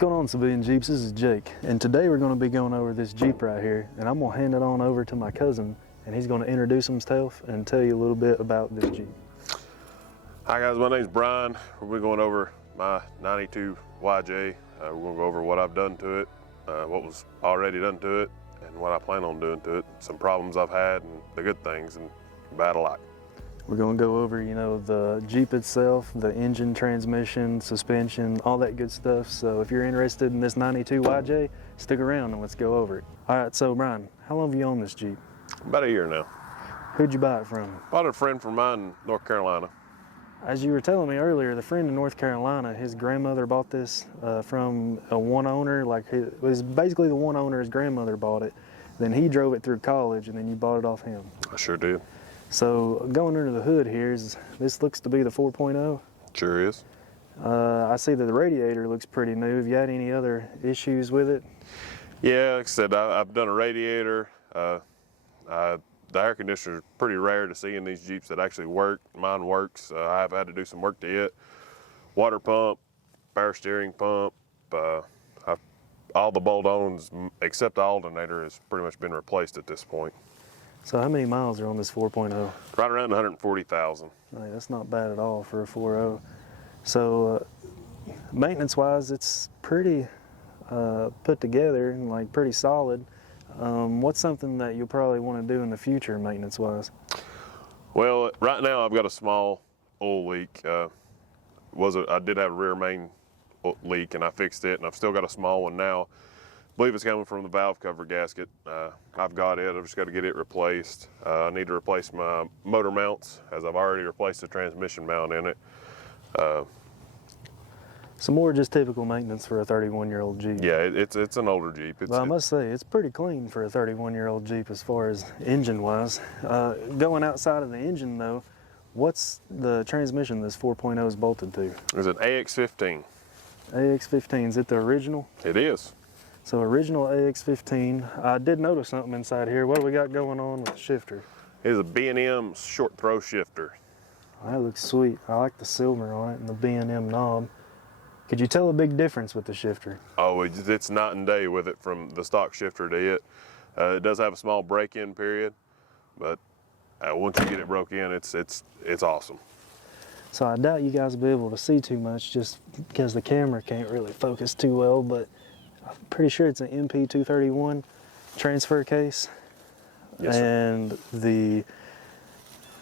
going on, Civilian Jeeps? This is Jake, and today we're going to be going over this Jeep right here, and I'm going to hand it on over to my cousin, and he's going to introduce himself and tell you a little bit about this Jeep. Hi guys, my name's Brian. We're going over my 92 YJ. We're going to go over what I've done to it, what was already done to it, and what I plan on doing to it, some problems I've had, and the good things, and bad alike. We're going to go over, the Jeep itself, the engine, transmission, suspension, all that good stuff. So if you're interested in this 92 YJ, stick around and let's go over it. All right, so Brian, how long have you owned this Jeep? About a year now. Who'd you buy it from? Bought a friend from mine in North Carolina. As you were telling me earlier, the friend in North Carolina, his grandmother bought this from a one owner, it was basically the one owner, his grandmother bought it. Then he drove it through college and then you bought it off him. I sure did. So going under the hood here, this looks to be the 4.0. Sure is. I see that the radiator looks pretty new. Have you had any other issues with it? Yeah, like I said, I've done a radiator. The air conditioner is pretty rare to see in these Jeeps that actually work. Mine works. I have had to do some work to it. Water pump, power steering pump, all the bolt-ons except the alternator has pretty much been replaced at this point. So how many miles are on this 4.0? Right around 140,000. Hey, that's not bad at all for a 4.0. So maintenance-wise, it's pretty put together and pretty solid. What's something that you'll probably want to do in the future maintenance-wise? Well, right now I've got a small oil leak. I did have a rear main leak and I fixed it, and I've still got a small one now. I believe it's coming from the valve cover gasket. I've got it. I've just got to get it replaced. I need to replace my motor mounts, as I've already replaced the transmission mount in it. Some more just typical maintenance for a 31-year-old Jeep. Yeah, it's an older Jeep. Well, I must say, it's pretty clean for a 31-year-old Jeep as far as engine-wise. Going outside of the engine, though, what's the transmission this 4.0 is bolted to? It's an AX15. AX15, is it the original? It is. So original AX15. I did notice something inside here. What do we got going on with the shifter? It is a B&M short throw shifter. That looks sweet. I like the silver on it and the B&M knob. Could you tell a big difference with the shifter? Oh, it's night and day with it from the stock shifter to it. It does have a small break-in period, but once you get it broke in, it's awesome. So I doubt you guys will be able to see too much just because the camera can't really focus too well, but I'm pretty sure it's an MP231 transfer case. Yes, sir. And the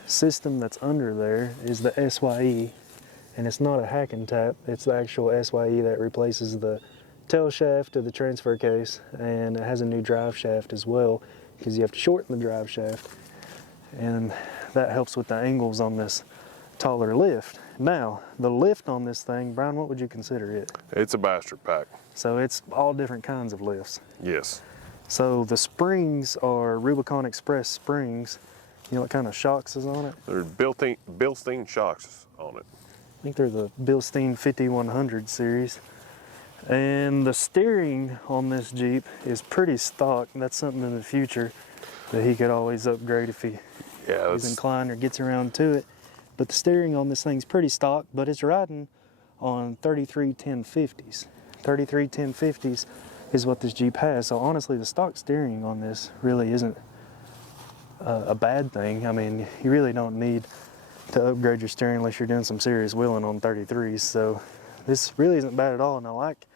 system that's under there is the SYE, and it's not a hack and tap, it's the actual SYE that replaces the tail shaft of the transfer case, and it has a new drive shaft as well because you have to shorten the drive shaft, and that helps with the angles on this taller lift. Now, the lift on this thing, Brian, what would you consider it? It's a bastard pack. So it's all different kinds of lifts. Yes. So the springs are Rubicon Express springs. You know what kind of shocks is on it? There's Bilstein shocks on it. I think they're the Bilstein 5100 series. And the steering on this Jeep is pretty stock. That's something in the future that he could always upgrade if he's inclined or gets around to it. But the steering on this thing's pretty stock, but it's riding on 33 1050s. 33 1050s is what this Jeep has. So honestly, the stock steering on this really isn't a bad thing. I mean, you really don't need to upgrade your steering unless you're doing some serious wheeling on 33s. So this really isn't bad at all. And I like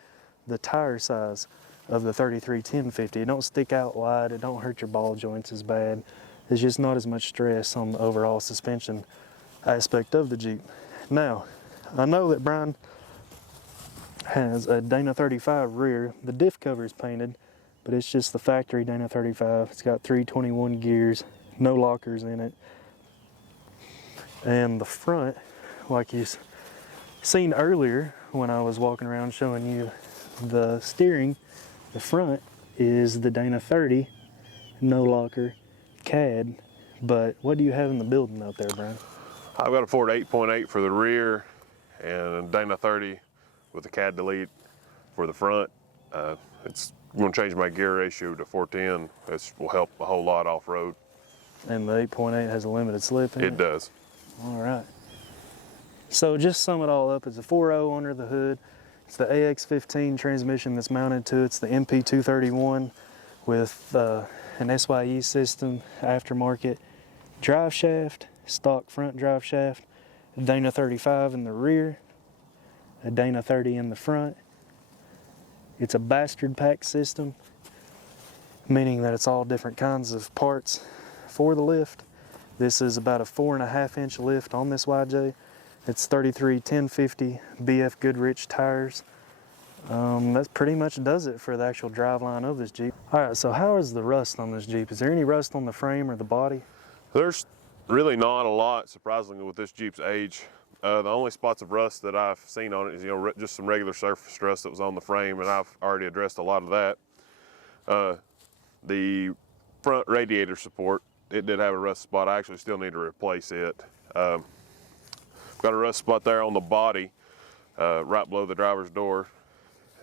the tire size of the 33 1050. It don't stick out wide. It don't hurt your ball joints as bad. There's just not as much stress on the overall suspension aspect of the Jeep. Now, I know that Brian has a Dana 35 rear. The diff cover is painted, but it's just the factory Dana 35. It's got 321 gears, no lockers in it. And the front, like you've seen earlier when I was walking around showing you the steering, the front is the Dana 30, no locker, CAD. But what do you have in the building out there, Brian? I've got a Ford 8.8 for the rear and a Dana 30 with a CAD delete for the front. It's going to change my gear ratio to 410. This will help a whole lot off-road. And the 8.8 has a limited slip in it? It does. All right. So just sum it all up, it's a 4.0 under the hood. It's the AX15 transmission that's mounted to it. It's the MP231 with an SYE system, aftermarket drive shaft, stock front drive shaft, a Dana 35 in the rear, a Dana 30 in the front. It's a bastard pack system, meaning that it's all different kinds of parts for the lift. This is about a 4.5 inch lift on this YJ. It's 33 1050 BF Goodrich tires. That pretty much does it for the actual driveline of this Jeep. All right, so how is the rust on this Jeep? Is there any rust on the frame or the body? There's really not a lot, surprisingly, with this Jeep's age. The only spots of rust that I've seen on it is, just some regular surface rust that was on the frame, and I've already addressed a lot of that. The front radiator support, it did have a rust spot. I actually still need to replace it. Got a rust spot there on the body, right below the driver's door.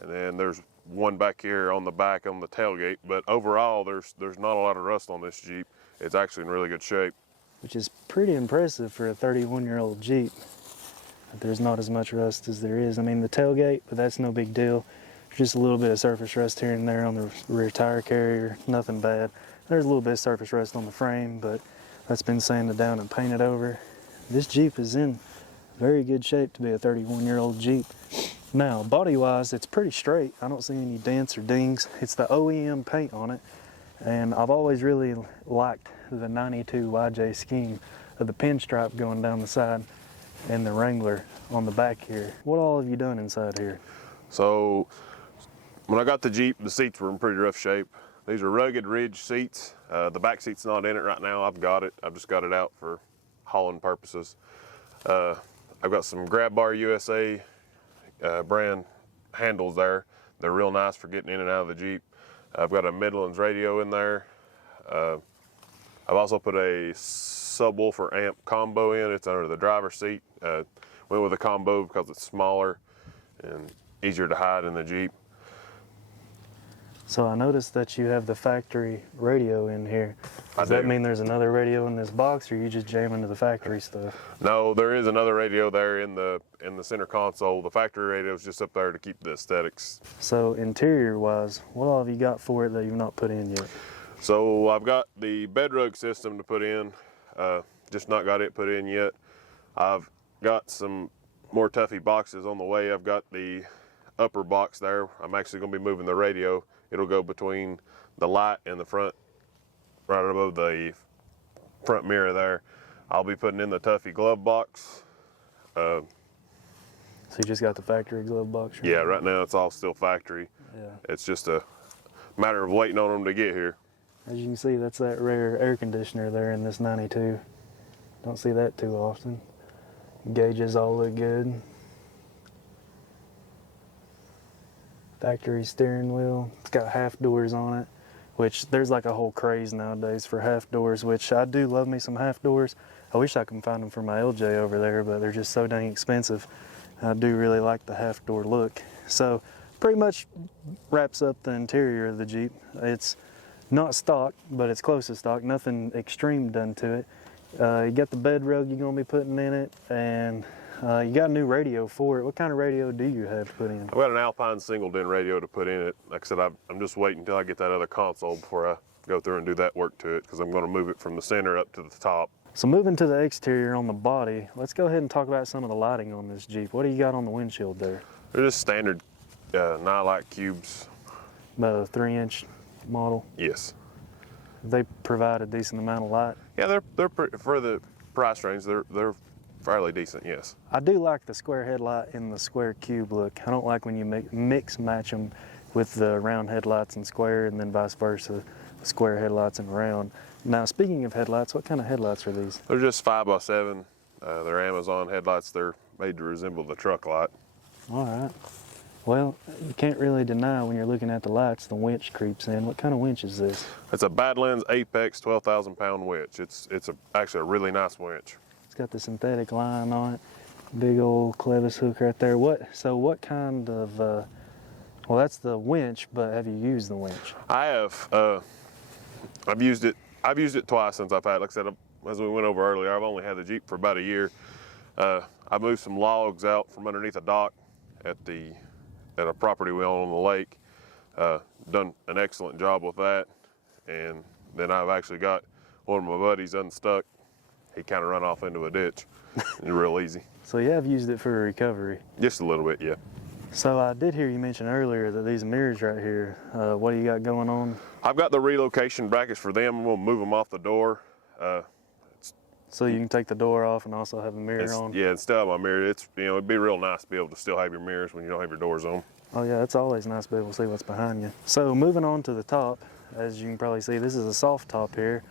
And then there's one back here on the back on the tailgate. But overall, there's not a lot of rust on this Jeep. It's actually in really good shape. Which is pretty impressive for a 31-year-old Jeep. There's not as much rust as there is. I mean, the tailgate, but that's no big deal. Just a little bit of surface rust here and there on the rear tire carrier, nothing bad. There's a little bit of surface rust on the frame, but that's been sanded down and painted over. This Jeep is in very good shape to be a 31-year-old Jeep. Now, body-wise, it's pretty straight. I don't see any dents or dings. It's the OEM paint on it, and I've always really liked the 92 YJ scheme of the pinstripe going down the side and the Wrangler on the back here. What all have you done inside here? So, when I got the Jeep, the seats were in pretty rough shape. These are rugged ridge seats. The back seat's not in it right now. I've got it. I've just got it out for hauling purposes. I've got some Grab Bar USA brand handles there. They're real nice for getting in and out of the Jeep. I've got a Midlands radio in there. I've also put a subwoofer amp combo in. It's under the driver's seat. Went with a combo because it's smaller and easier to hide in the Jeep. So I noticed that you have the factory radio in here. Does that mean there's another radio in this box, or are you just jamming to the factory stuff? No, there is another radio there in the center console. The factory radio is just up there to keep the aesthetics. So interior-wise, what all have you got for it that you've not put in yet? So I've got the bed rug system to put in, just not got it put in yet. I've got some more Tuffy boxes on the way. I've got the upper box there. I'm actually going to be moving the radio. It'll go between the light and the front, right above the front mirror there. I'll be putting in the Tuffy glove box. So you just got the factory glove box? Yeah, right now it's all still factory. Yeah. It's just a matter of waiting on them to get here. As you can see, that's that rare air conditioner there in this 92. Don't see that too often. Gauges all look good. Factory steering wheel. It's got half doors on it, which there's like a whole craze nowadays for half doors, which I do love me some half doors. I wish I could find them for my LJ over there, but they're just so dang expensive. I do really like the half door look. So pretty much wraps up the interior of the Jeep. It's not stock, but it's close to stock. Nothing extreme done to it. You got the bed rug you're gonna be putting in it, and you got a new radio for it. What kind of radio do you have to put in? I've got an Alpine single din radio to put in it. Like I said, I'm just waiting until I get that other console before I go through and do that work to it, because I'm going to move it from the center up to the top. So moving to the exterior on the body, let's go ahead and talk about some of the lighting on this Jeep. What do you got on the windshield there? They're just standard Nightlight cubes. About a 3-inch model. Yes. They provide a decent amount of light. Yeah, they're for the price range. They're fairly decent. Yes. I do like the square headlight and the square cube look. I don't like when you mix match them with the round headlights and square, and then vice versa, square headlights and round. Now, speaking of headlights, what kind of headlights are these? They're just 5x7. They're Amazon headlights. They're made to resemble the truck light. All right. Well, you can't really deny when you're looking at the lights, the winch creeps in. What kind of winch is this? It's a Badlands Apex 12,000-pound winch. It's actually a really nice winch. It's got the synthetic line on it. Big old clevis hook right there. So what kind of, well, that's the winch, but have you used the winch? I have. I've used it twice since I've had it. Like I said, as we went over earlier, I've only had the Jeep for about a year. I moved some logs out from underneath a dock at the at a property we own on the lake. Done an excellent job with that. And then I've actually got one of my buddies unstuck. He kind of run off into a ditch. Real easy. So you have used it for recovery? Just a little bit, yeah. So I did hear you mention earlier that these mirrors right here, what do you got going on? I've got the relocation brackets for them. I'm gonna move them off the door. So you can take the door off and also have the mirror on? Yeah, instead of my mirror, it'd be real nice to be able to still have your mirrors when you don't have your doors on. Oh yeah, it's always nice to be able to see what's behind you. So moving on to the top, as you can probably see, this is a soft top here.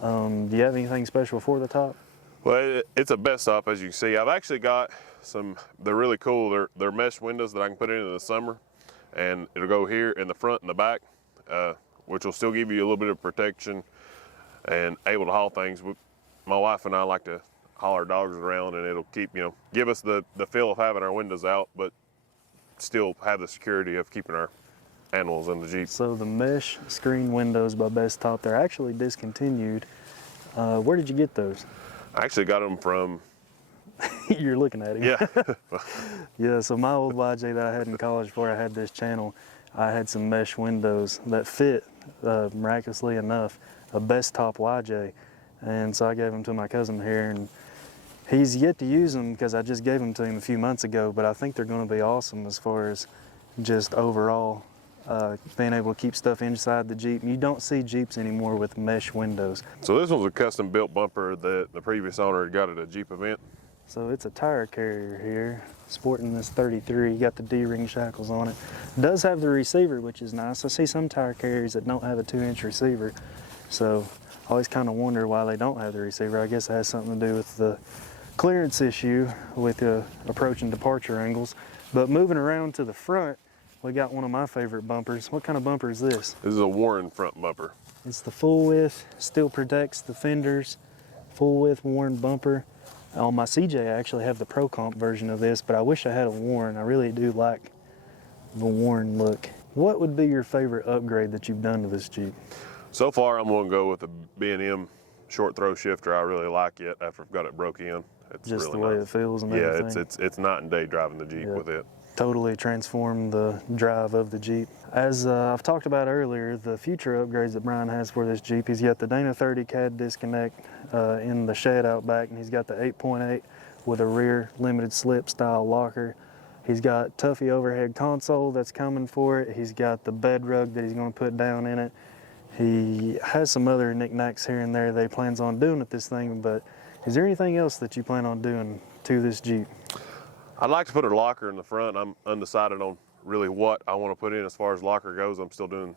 Do you have anything special for the top? Well, it's a best top, as you can see. I've actually got they're really cool. They're mesh windows that I can put in the summer, and it'll go here in the front and the back, which will still give you a little bit of protection and able to haul things. My wife and I like to haul our dogs around, and it'll give us the feel of having our windows out, but still have the security of keeping our animals in the Jeep. So the mesh screen windows by Best Top, they're actually discontinued. Where did you get those? I actually got them from... You're looking at him. Yeah. Yeah, so my old YJ that I had in college before I had this channel, I had some mesh windows that fit, miraculously enough, a Best Top YJ. And so I gave them to my cousin here, and he's yet to use them because I just gave them to him a few months ago, but I think they're going to be awesome as far as just overall being able to keep stuff inside the Jeep. You don't see Jeeps anymore with mesh windows. So this one's a custom built bumper that the previous owner had got at a Jeep event. So it's a tire carrier here, sporting this 33. You got the D-ring shackles on it. Does have the receiver, which is nice. I see some tire carriers that don't have a 2-inch receiver, so I always kind of wonder why they don't have the receiver. I guess it has something to do with the clearance issue with the approach and departure angles. But moving around to the front, we got one of my favorite bumpers. What kind of bumper is this? This is a Warren front bumper. It's the full width, still protects the fenders, full width Warren bumper. On my CJ, I actually have the Pro Comp version of this, but I wish I had a Warren. I really do like the Warren look. What would be your favorite upgrade that you've done to this Jeep? So far, I'm going to go with the B&M short throw shifter. I really like it after I've got it broke in. It's just really the way nice. it feels and yeah, everything. it's night and day driving the Jeep Yeah. with it. Totally transformed the drive of the Jeep. As I've talked about earlier, the future upgrades that Brian has for this Jeep, he's got the Dana 30 CAD disconnect in the shed out back, and he's got the 8.8 with a rear limited slip style locker. He's got Tuffy overhead console that's coming for it. He's got the bed rug that he's going to put down in it. He has some other knickknacks here and there that he plans on doing with this thing, but is there anything else that you plan on doing to this Jeep? I'd like to put a locker in the front. I'm undecided on really what I want to put in as far as locker goes. I'm still doing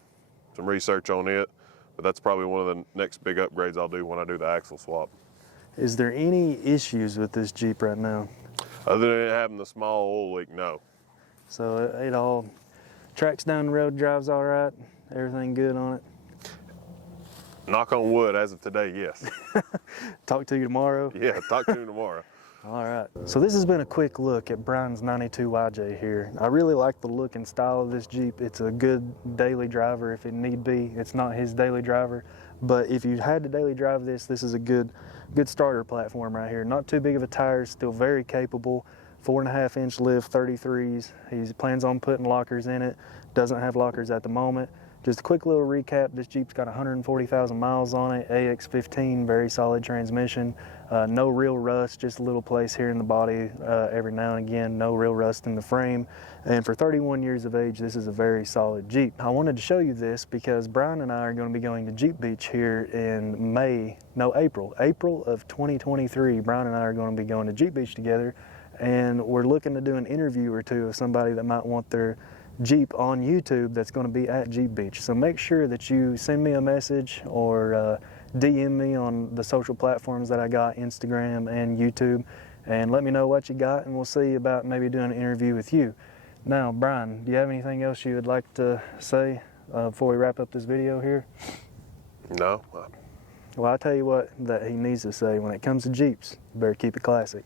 some research on it, but that's probably one of the next big upgrades I'll do when I do the axle swap. Is there any issues with this Jeep right now? Other than it having the small oil leak, no. So it all tracks down the road, drives all right, everything good on it? Knock on wood, as of today, yes. Talk to you tomorrow? Yeah, talk to you tomorrow. All right, so this has been a quick look at Brian's 92 YJ here. I really like the look and style of this Jeep. It's a good daily driver if it need be. It's not his daily driver, but if you had to daily drive this, this is a good starter platform right here. Not too big of a tire, still very capable. 4.5-inch lift 33s. He plans on putting lockers in it. Doesn't have lockers at the moment. Just a quick little recap, this Jeep's got 140,000 miles on it, AX15, very solid transmission, no real rust, just a little place here in the body every now and again, no real rust in the frame. And for 31 years of age, this is a very solid Jeep. I wanted to show you this because Brian and I are going to be going to Jeep Beach here in April of 2023. Brian and I are going to be going to Jeep Beach together, and we're looking to do an interview or two of somebody that might want their Jeep on YouTube that's going to be at Jeep Beach. So make sure that you send me a message or DM me on the social platforms that I got, Instagram and YouTube, and let me know what you got, and we'll see about maybe doing an interview with you. Now, Brian, do you have anything else you would like to say before we wrap up this video here? No. Well, I'll tell you what that he needs to say. When it comes to Jeeps, you better keep it classic.